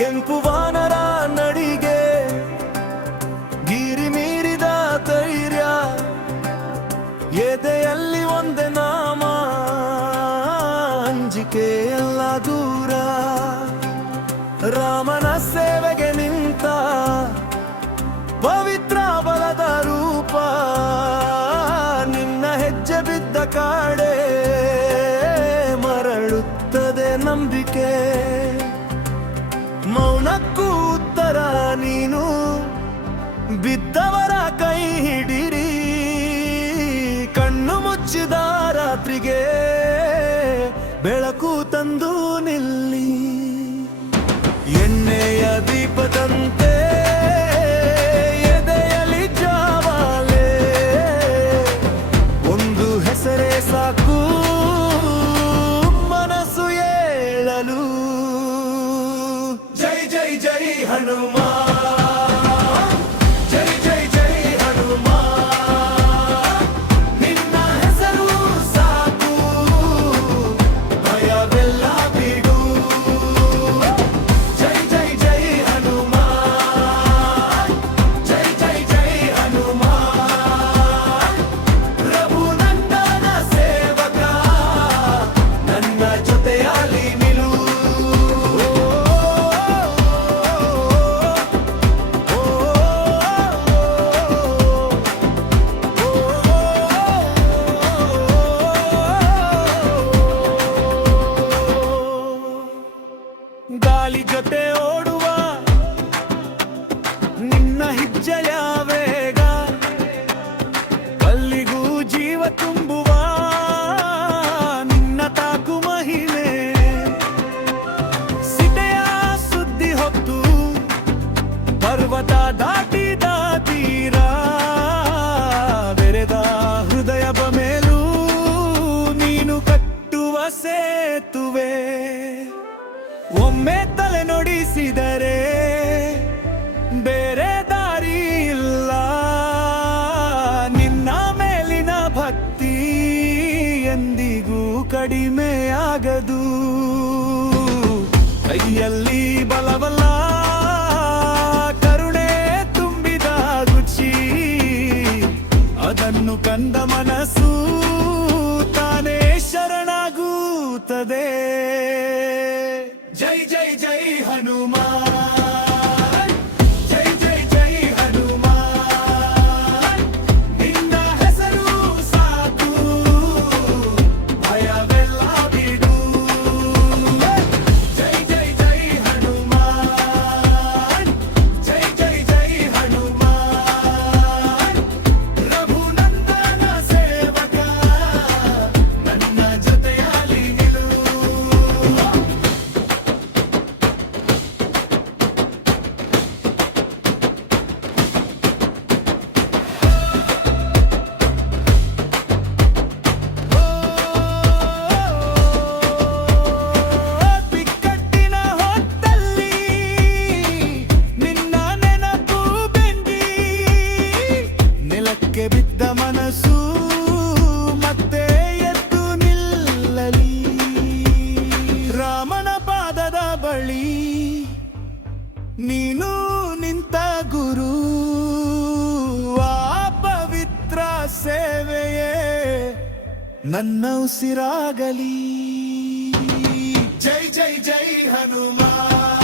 ಕೆಂಪು ವಾನರ ನಡಿಗೆ ಗಿರಿ ಮೀರಿದ ಧೈರ್ಯ ಎದೆಯಲ್ಲಿ ಒಂದೇ ನಾಮ ಅಂಜಿಕೆ ಎಲ್ಲ ದೂರ ರಾಮನ ಸೇವೆಗೆ ನಿಂತ ಪವಿತ್ರ ಬಲದ ರೂಪ ನಿನ್ನ ಹೆಜ್ಜೆ ಬಿದ್ದ ಕಾಡೆ ಮರಳುತ್ತದೆ ನಂಬಿಕೆ ಮೌನಕ್ಕೂ ಉತ್ತರ ನೀನು ಬಿದ್ದವರ ಕೈ ಹಿಡಿರಿ ಕಣ್ಣು ಮುಚ್ಚಿದ ರಾತ್ರಿಗೆ ಬೆಳಕು ತಂದು ನಿಲ್ಲಿ ಎಣ್ಣೆಯ ದೀಪದಂತೆ ಎದೆಯಲ್ಲಿ ಜಾವಾಲೆ ಒಂದು ಹೆಸರೇ ಸಾಕು ಮನಸ್ಸು ಏಳಲು ಜೈ ಜೈ ಜೈ ಹನುಮಾನ್ ಗಾಳಿ ಜೊತೆ ಓಡುವ ನಿನ್ನ ಹೆಜ್ಜೆಯ ವೇಗ ಕಲ್ಲಿಗೂ ಜೀವ ತುಂಬುವ ನಿನ್ನ ತಾಕು ಮಹಿಮೆ ಸಿಟೆಯ ಸುದ್ದಿ ಹೊತ್ತು ಪರ್ವತ ದಾಟಿದ ತೀರ ಬೆರೆದ ಹೃದಯದ ಮೇಲೂ ನೀನು ಕಟ್ಟುವ ಸೇತುವೆ ಒಮ್ಮೆ ತಲೆ ನುಡಿಸಿದರೆ ಬೇರೆ ದಾರಿ ಇಲ್ಲ ನಿನ್ನ ಮೇಲಿನ ಭಕ್ತಿ ಎಂದಿಗೂ ಕಡಿಮೆಯಾಗದು ಕೈಯಲ್ಲಿ ಬಲವಲ್ಲ ಕರುಣೆ ತುಂಬಿದ ರುಚಿ ಅದನ್ನು ಕಂದ ಮನಸ್ಸು ತಾನೇ ಶರಣಾಗುತ್ತದೆ ಜೈ ಜೈ ಜೈ ಹನುಮಾನ್ ಜೈ ಜೈ ಜೈ ಹನುಮಾನ್ ನಿನ್ನ ಹೆಸರು ಸಾಕು ಭಯವೆಲ್ಲ ಬಿಡು ಜೈ ಜೈ ಜೈ ಹನುಮಾನ್ ಜೈ ಜೈ ಜೈ ಹನುಮಾನ್ ರಘುನಂದನ ಸೇವಕ ನನ್ನ ಜೊತೆಯಲ್ಲಿ ನಿಲ್ಲು ಬಿದ್ದ ಮನಸ್ಸು ಮತ್ತೆ ಎದ್ದು ನಿಲ್ಲಲಿ ರಾಮನ ಪಾದದ ಬಳಿ ನೀನು ನಿಂತ ಗುರು ಆ ಪವಿತ್ರ ಸೇವೆಯೇ ನನ್ನ ಉಸಿರಾಗಲಿ ಜೈ ಜೈ ಜೈ ಹನುಮಾನ್